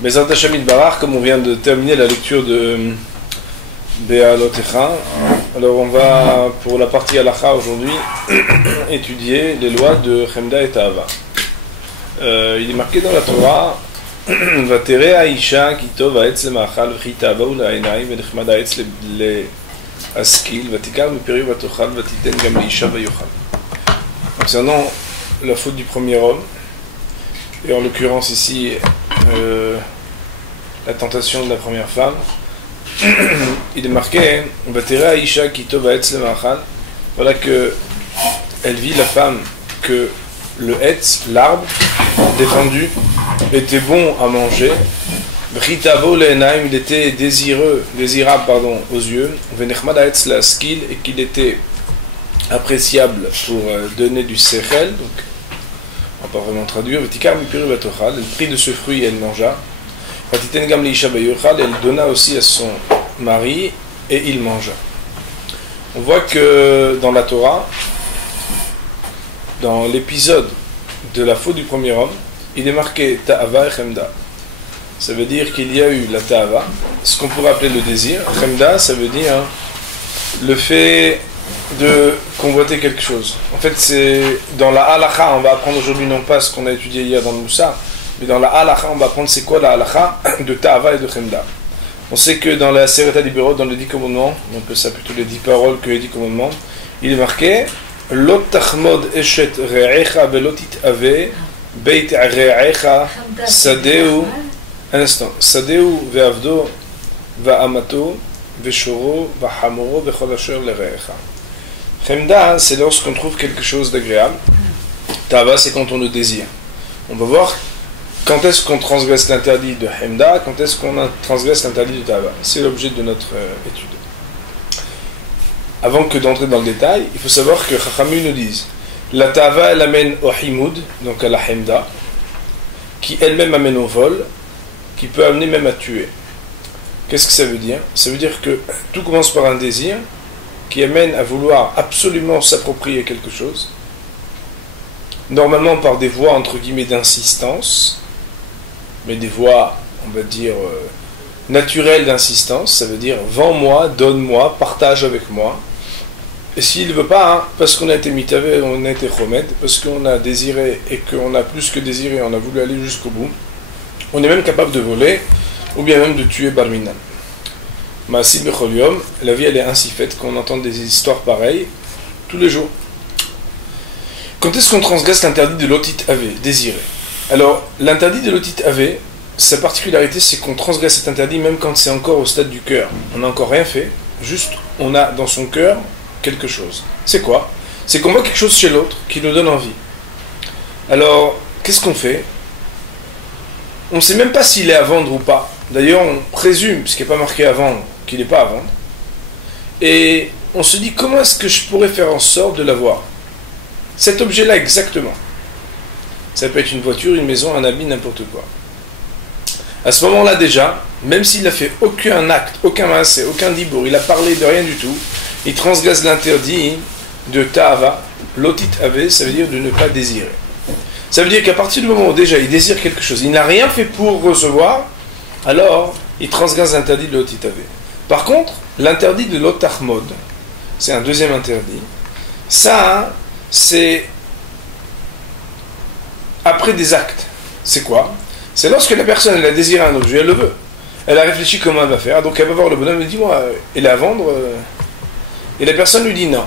Bezrat Hashem Yitbarach, comme on vient de terminer la lecture de Be'alotecha, alors on va, pour la partie Halacha aujourd'hui, étudier les lois de Chemda et Ta'ava. Il est marqué dans la Torah Vatere Aisha Kitov Ha'etz Lema'achal V'chi Ta'ava U'la'inayim V'nechmad Ha'etz Le'askil Vatikar Mi'peri V'tochal V'titen Gam Le'isha V'yochal. Concernant la faute du premier homme, et en l'occurrence ici la tentation de la première femme, il est marqué Vatera Aisha Kitov Ha'etz Lema'achal, voilà que elle vit la femme que le Hetz, l'arbre défendu, était bon à manger. V'chitavo le'enaim, il était désirable aux yeux. V'nechmad ha'etz la'askil, et qu'il était appréciable pour donner du sechel, donc on va pas vraiment traduire. V'tikar mi'peri v'tochal, elle prit de ce fruit et elle mangea. V'titen gam le'isha v'yochal, elle donna aussi à son mari et il mangea. On voit que dans la Torah, dans l'épisode de la faute du premier homme, il est marqué Ta'ava et Chemda. Ça veut dire qu'il y a eu la Ta'ava, ce qu'on pourrait appeler le désir. Chemda, ça veut dire le fait de convoiter quelque chose. En fait, c'est dans la Halacha, on va apprendre aujourd'hui non pas ce qu'on a étudié hier dans le Moussa, mais dans la Halacha, on va apprendre c'est quoi la Halacha de Ta'ava et de Chemda. On sait que dans la Sereta Libérot, dans les 10 commandements, on peut ça plutôt les 10 paroles que les 10 commandements, il est marqué Lot tachmod eshet re'echa velotit ave beit re'echa sadeu, un instant, sadeu ve'avdo va'amato ve'shoro va'hamoro ve'chol asher le're'echa. Chemda, c'est lorsqu'on trouve quelque chose d'agréable. Ta'ava, c'est quand on le désire. On va voir quand est-ce qu'on transgresse l'interdit de Chemda, quand est-ce qu'on transgresse l'interdit de Ta'ava. C'est l'objet de notre étude. Avant que d'entrer dans le détail, il faut savoir que Chachamim nous disent la Ta'ava, elle amène au Himoud, donc à la Chemda, qui elle-même amène au vol, qui peut amener même à tuer. Qu'est-ce que ça veut dire? Ça veut dire que tout commence par un désir qui amène à vouloir absolument s'approprier quelque chose, normalement par des voies entre guillemets d'insistance, mais des voies, on va dire, naturelles d'insistance, ça veut dire vends-moi, donne-moi, partage avec moi. Et s'il ne veut pas, parce qu'on a été mitavé, on a été chomed, parce qu'on a désiré et qu'on a plus que désiré, on a voulu aller jusqu'au bout, on est même capable de voler, ou bien même de tuer Barminan. Ma'asi bechol yom, la vie elle est ainsi faite qu'on entend des histoires pareilles tous les jours. Quand est-ce qu'on transgresse l'interdit de l'otit avé, désiré? Alors, l'interdit de l'otit avé, sa particularité c'est qu'on transgresse cet interdit même quand c'est encore au stade du cœur. On n'a encore rien fait, juste on a dans son cœur quelque chose. C'est quoi? C'est qu'on voit quelque chose chez l'autre qui nous donne envie. Alors, qu'est-ce qu'on fait? On ne sait même pas s'il est à vendre ou pas. D'ailleurs, on présume, puisqu'il n'est pas marqué à vendre, qu'il n'est pas à vendre. Et on se dit, comment est-ce que je pourrais faire en sorte de l'avoir? Cet objet-là exactement. Ça peut être une voiture, une maison, un habit, n'importe quoi. À ce moment-là déjà, même s'il n'a fait aucun acte, aucun maasé, aucun dibour, il a parlé de rien du tout, il transgresse l'interdit de Ta'ava, l'otit ave, ça veut dire de ne pas désirer. Ça veut dire qu'à partir du moment où déjà il désire quelque chose, il n'a rien fait pour recevoir, alors il transgresse l'interdit de l'otit ave. Par contre, l'interdit de l'otachmod, c'est un deuxième interdit. Ça, c'est après des actes. C'est quoi? C'est lorsque la personne elle a désiré un objet, elle le veut. Elle a réfléchi comment elle va faire, donc elle va voir le bonhomme et dit moi, elle est à vendre. Et la personne lui dit non.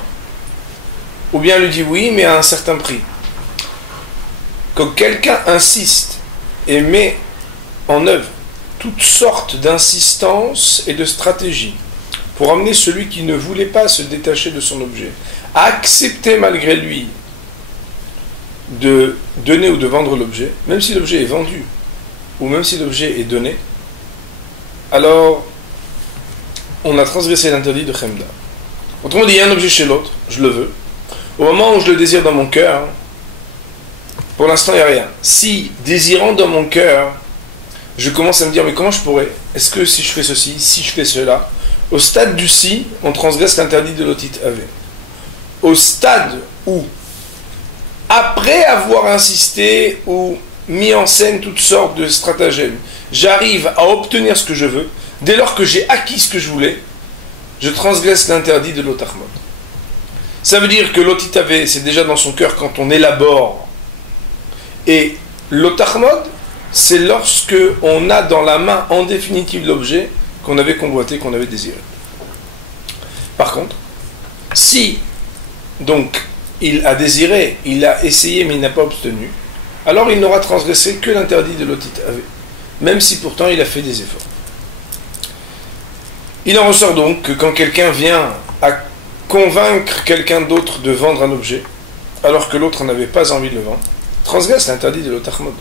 Ou bien elle lui dit oui, mais à un certain prix. Quand quelqu'un insiste et met en œuvre toutes sortes d'insistances et de stratégies pour amener celui qui ne voulait pas se détacher de son objet à accepter malgré lui de donner ou de vendre l'objet, même si l'objet est vendu ou même si l'objet est donné, alors on a transgressé l'interdit de Chemda. Autrement dit, il y a un objet chez l'autre, je le veux. Au moment où je le désire dans mon cœur, pour l'instant il n'y a rien. Si, désirant dans mon cœur, je commence à me dire, mais comment je pourrais? Est-ce que si je fais ceci, si je fais cela? Au stade du si, on transgresse l'interdit de l'otit ave. Au stade où, après avoir insisté ou mis en scène toutes sortes de stratagèmes. J'arrive à obtenir ce que je veux. Dès lors que j'ai acquis ce que je voulais, je transgresse l'interdit de l'otachmod. Ça veut dire que l'otitave, c'est déjà dans son cœur quand on élabore. Et l'otachmod, c'est lorsque on a dans la main en définitive l'objet qu'on avait convoité, qu'on avait désiré. Par contre, si donc il a désiré, il a essayé mais il n'a pas obtenu, alors il n'aura transgressé que l'interdit de l'otitave, même si pourtant il a fait des efforts. Il en ressort donc que quand quelqu'un vient à convaincre quelqu'un d'autre de vendre un objet, alors que l'autre n'avait pas envie de le vendre, transgresse l'interdit de l'otachmod.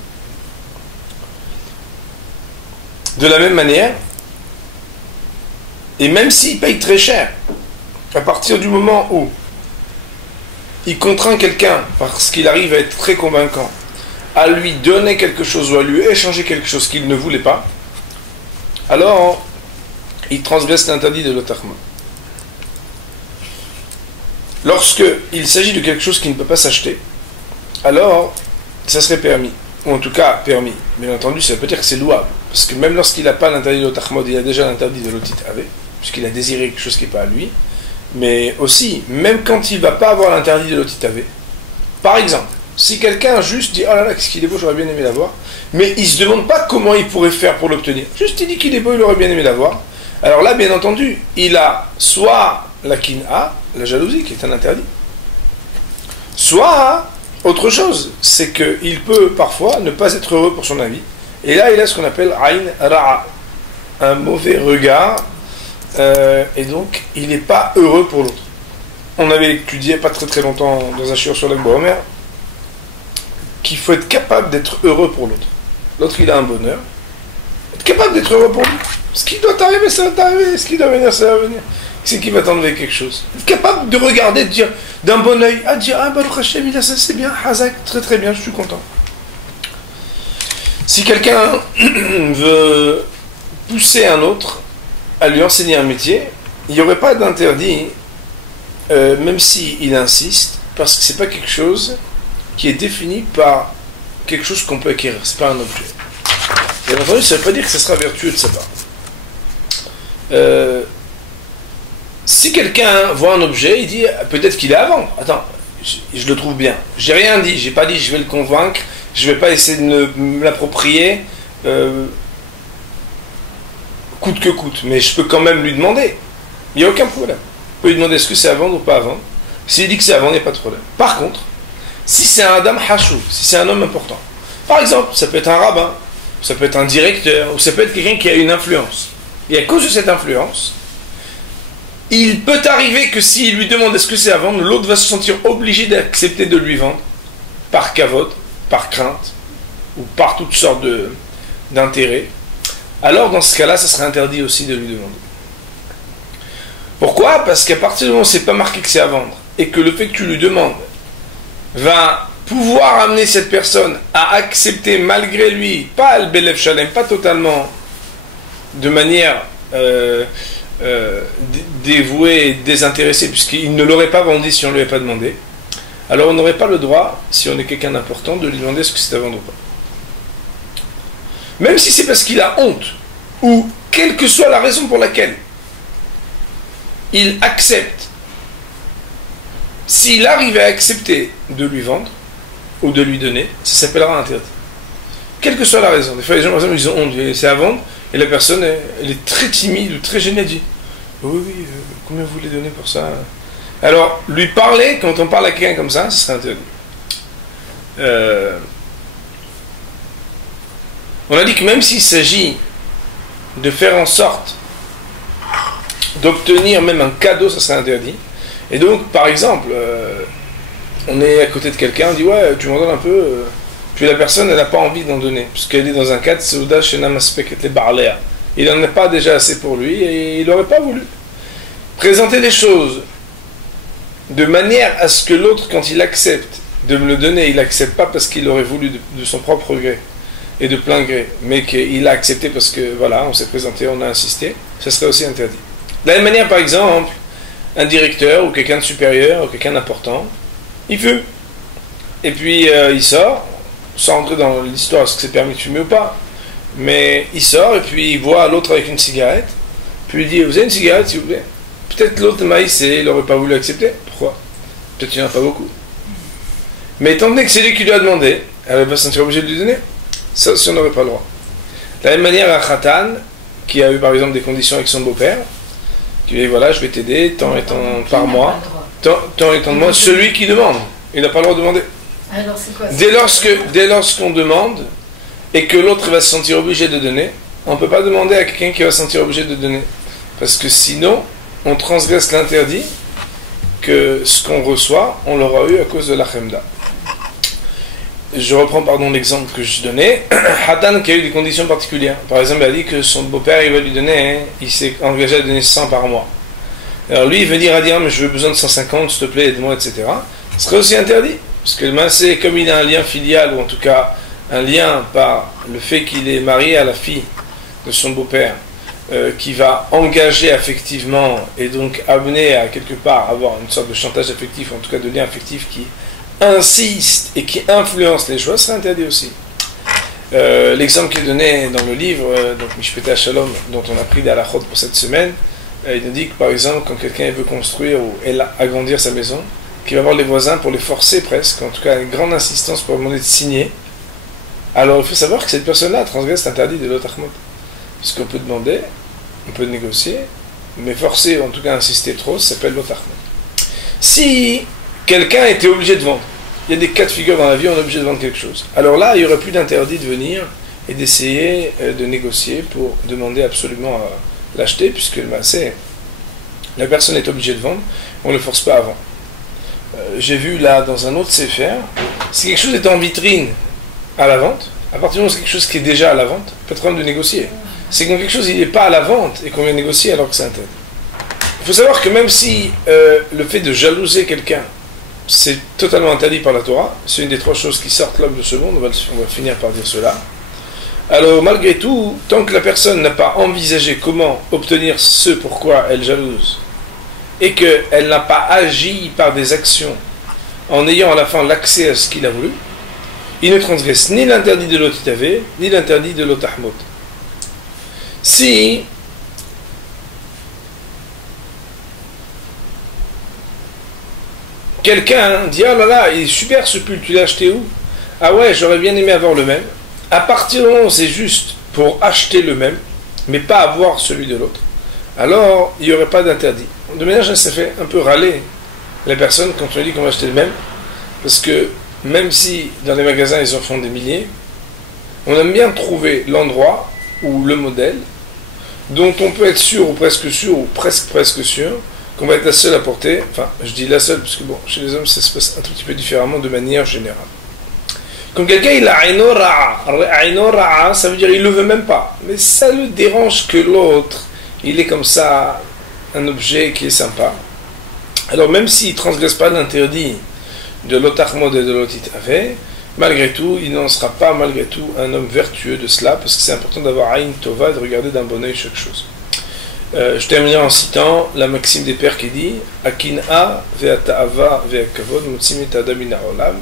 De la même manière, et même s'il paye très cher, à partir du moment où il contraint quelqu'un, parce qu'il arrive à être très convaincant, à lui donner quelque chose ou à lui échanger quelque chose qu'il ne voulait pas, alors il transgresse l'interdit de l'otachmod. Lorsqu'il s'agit de quelque chose qui ne peut pas s'acheter, alors ça serait permis, ou en tout cas permis. Bien entendu, ça veut dire que c'est louable, parce que même lorsqu'il n'a pas l'interdit de l'otachmod, il a déjà l'interdit de l'otitave, puisqu'il a désiré quelque chose qui n'est pas à lui. Mais aussi, même quand il ne va pas avoir l'interdit de l'otitave, par exemple, si quelqu'un juste dit « Oh là là, qu'est-ce qu'il est beau, j'aurais bien aimé l'avoir », mais il ne se demande pas comment il pourrait faire pour l'obtenir. Juste il dit qu'il est beau, il aurait bien aimé l'avoir. Alors là, bien entendu, il a soit la kin'a, la jalousie, qui est un interdit, soit autre chose, c'est qu'il peut parfois ne pas être heureux pour son avis. Et là, il a ce qu'on appelle « ayn ra'a », un mauvais regard, et donc il n'est pas heureux pour l'autre. On avait étudié pas très très longtemps dans un shiur sur l'Akba Omer qu'il faut être capable d'être heureux pour l'autre. L'autre il a un bonheur, être capable d'être heureux pour lui. Ce qui doit arriver, ça va t'arriver. Ce qui doit venir, ça va venir. C'est qui va t'enlever quelque chose. Être capable de regarder, de dire d'un bon oeil, à dire ah Baruch Hashem, il a ça, c'est bien, Hazak, très très bien, je suis content. Si quelqu'un veut pousser un autre à lui enseigner un métier, il n'y aurait pas d'interdit, même s'il insiste, parce que c'est pas quelque chose qui est défini par quelque chose qu'on peut acquérir, c'est pas un objet. Bien entendu, ça ne veut pas dire que ce sera vertueux de sa part. Si quelqu'un voit un objet, il dit peut-être qu'il est à vendre. Attends, je le trouve bien. J'ai rien dit, j'ai pas dit je vais le convaincre, je vais pas essayer de me l'approprier coûte que coûte, mais je peux quand même lui demander. Il n'y a aucun problème. Je peux lui demander est-ce que c'est à vendre ou pas à vendre. S'il dit que c'est à vendre, il n'y a pas de problème. Par contre, si c'est un Adam Hachou, si c'est un homme important, par exemple, ça peut être un rabbin, ça peut être un directeur, ou ça peut être quelqu'un qui a une influence. Et à cause de cette influence, il peut arriver que s'il lui demande est-ce que c'est à vendre, l'autre va se sentir obligé d'accepter de lui vendre, par kavod, par crainte, ou par toutes sortes d'intérêts. Alors dans ce cas-là, ça serait interdit aussi de lui demander. Pourquoi ? Parce qu'à partir du moment où c'est pas marqué que c'est à vendre, et que le fait que tu lui demandes va pouvoir amener cette personne à accepter malgré lui, pas le Belev Shalem, pas totalement de manière dévouée et désintéressée, puisqu'il ne l'aurait pas vendu si on ne lui avait pas demandé, alors on n'aurait pas le droit, si on est quelqu'un d'important, de lui demander ce que c'est à vendre ou pas. Même si c'est parce qu'il a honte, ou quelle que soit la raison pour laquelle il accepte, s'il arrive à accepter de lui vendre, ou de lui donner, ça s'appellera interdit. Quelle que soit la raison. Des fois les gens par exemple ils ont honte, c'est à vendre, et la personne elle est très timide ou très gênée, elle dit oui, combien vous voulez donner pour ça? Alors, lui parler, quand on parle à quelqu'un comme ça, ce serait interdit. On a dit que même s'il s'agit de faire en sorte d'obtenir même un cadeau, ça serait interdit. Et donc, par exemple, on est à côté de quelqu'un, on dit ouais, tu m'en donnes un peu, puis la personne, elle n'a pas envie d'en donner, puisqu'elle est dans un cadre, Seuda Shenam Aspeket le Barléa. Il n'en a pas déjà assez pour lui, et il n'aurait pas voulu. Présenter des choses de manière à ce que l'autre, quand il accepte de me le donner, il n'accepte pas parce qu'il aurait voulu de son propre gré et de plein gré, mais qu'il a accepté parce que voilà, on s'est présenté, on a insisté, ça serait aussi interdit. De la même manière, par exemple, un directeur ou quelqu'un de supérieur ou quelqu'un d'important, il veut, et puis il sort, sans rentrer dans l'histoire, est-ce que c'est permis de fumer ou pas, mais il sort et puis il voit l'autre avec une cigarette, puis il dit, vous avez une cigarette s'il vous plaît? Peut-être l'autre maïsé, il n'aurait pas voulu accepter. Pourquoi? Peut-être qu'il n'y en a pas beaucoup. Mais étant donné que c'est lui qui lui a demandé, elle va se sentir obligée de lui donner. Ça aussi, on n'aurait pas le droit. De la même manière, un khatan, qui a eu par exemple des conditions avec son beau-père, qui lui dit, voilà, je vais t'aider, tant et tant par mois, tant et tant de mois, celui qui demande. Il n'a pas le droit de demander. Alors, c'est quoi, Dès lorsqu'on demande, et que l'autre va se sentir obligé de donner, on ne peut pas demander à quelqu'un qui va se sentir obligé de donner. Parce que sinon, on transgresse l'interdit que ce qu'on reçoit, on l'aura eu à cause de la chemda. Je reprends l'exemple que je donnais. Hatan qui a eu des conditions particulières. Par exemple, il a dit que son beau-père, il va lui donner, il s'est engagé à donner 100 par mois. Alors lui, il veut dire à dire, mais je veux besoin de 150, s'il te plaît, aide-moi, etc. Ce serait aussi interdit. Parce que le massé, comme il a un lien filial, ou en tout cas un lien par le fait qu'il est marié à la fille de son beau-père, qui va engager affectivement et donc amener à quelque part avoir une sorte de chantage affectif, en tout cas de lien affectif qui insiste et qui influence les choix, serait interdit aussi. L'exemple qui est donné dans le livre, donc Mishpete Shalom, dont on a pris des halachot pour cette semaine, il nous dit que par exemple quand quelqu'un veut construire ou agrandir sa maison, qu'il va voir les voisins pour les forcer presque, en tout cas une grande insistance pour demander de signer, alors il faut savoir que cette personne-là transgresse l'interdit de l'otachmot. Parce qu'on peut demander, on peut négocier, mais forcer, ou en tout cas insister trop, ça s'appelle l'otachmot. Si quelqu'un était obligé de vendre, il y a des cas de figure dans la vie, on est obligé de vendre quelque chose. Alors là, il n'y aurait plus d'interdit de venir et d'essayer de négocier pour demander absolument à l'acheter, puisque la personne est obligée de vendre, on ne le force pas avant. J'ai vu là dans un autre sefer, si quelque chose est en vitrine à la vente, à partir du moment où c'est quelque chose qui est déjà à la vente, pas de problème de négocier. C'est quand quelque chose n'est pas à la vente et qu'on vient négocier alors que c'est interdit. Il faut savoir que même si le fait de jalouser quelqu'un, c'est totalement interdit par la Torah, c'est une des trois choses qui sortent l'homme de ce monde, on va finir par dire cela. Alors malgré tout, tant que la personne n'a pas envisagé comment obtenir ce pourquoi elle jalouse, et qu'elle n'a pas agi par des actions en ayant à la fin l'accès à ce qu'il a voulu, il ne transgresse ni l'interdit de l'otitavé, ni l'interdit de l'otahmot. Si quelqu'un dit, ah là là, il est super ce pull, tu l'as acheté où? Ah ouais, j'aurais bien aimé avoir le même. À partir du moment où c'est juste pour acheter le même, mais pas avoir celui de l'autre, alors il n'y aurait pas d'interdit. De manière, ça fait un peu râler la personne quand on lui dit qu'on va acheter le même, parce que même si dans les magasins ils en font des milliers, on aime bien trouver l'endroit ou le modèle dont on peut être sûr ou presque sûr qu'on va être la seule à porter. Enfin, je dis la seule parce que bon, chez les hommes ça se passe un tout petit peu différemment de manière générale. Quand quelqu'un il a aïno ra'a, ça veut dire il le veut même pas, mais ça le dérange que l'autre il est comme ça un objet qui est sympa. Alors même s'il ne transgresse pas l'interdit de l'otachmod et de l'otitavé, malgré tout, il n'en sera pas malgré tout un homme vertueux de cela, parce que c'est important d'avoir aïn tova, de regarder d'un bon oeil chaque chose. Je terminerai en citant la maxime des pères qui dit Akin'a ve'ata'ava ve'akavod motsim et adam min ha'olam.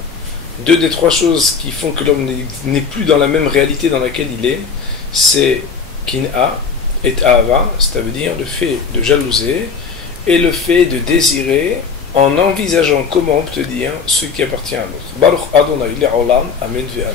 Deux des trois choses qui font que l'homme n'est plus dans la même réalité dans laquelle il est, c'est kin'a et ava, c'est-à-dire le fait de jalouser et le fait de désirer en envisageant comment obtenir ce qui appartient à l'autre. Baruch Adonai le'olam, amen ve'amen.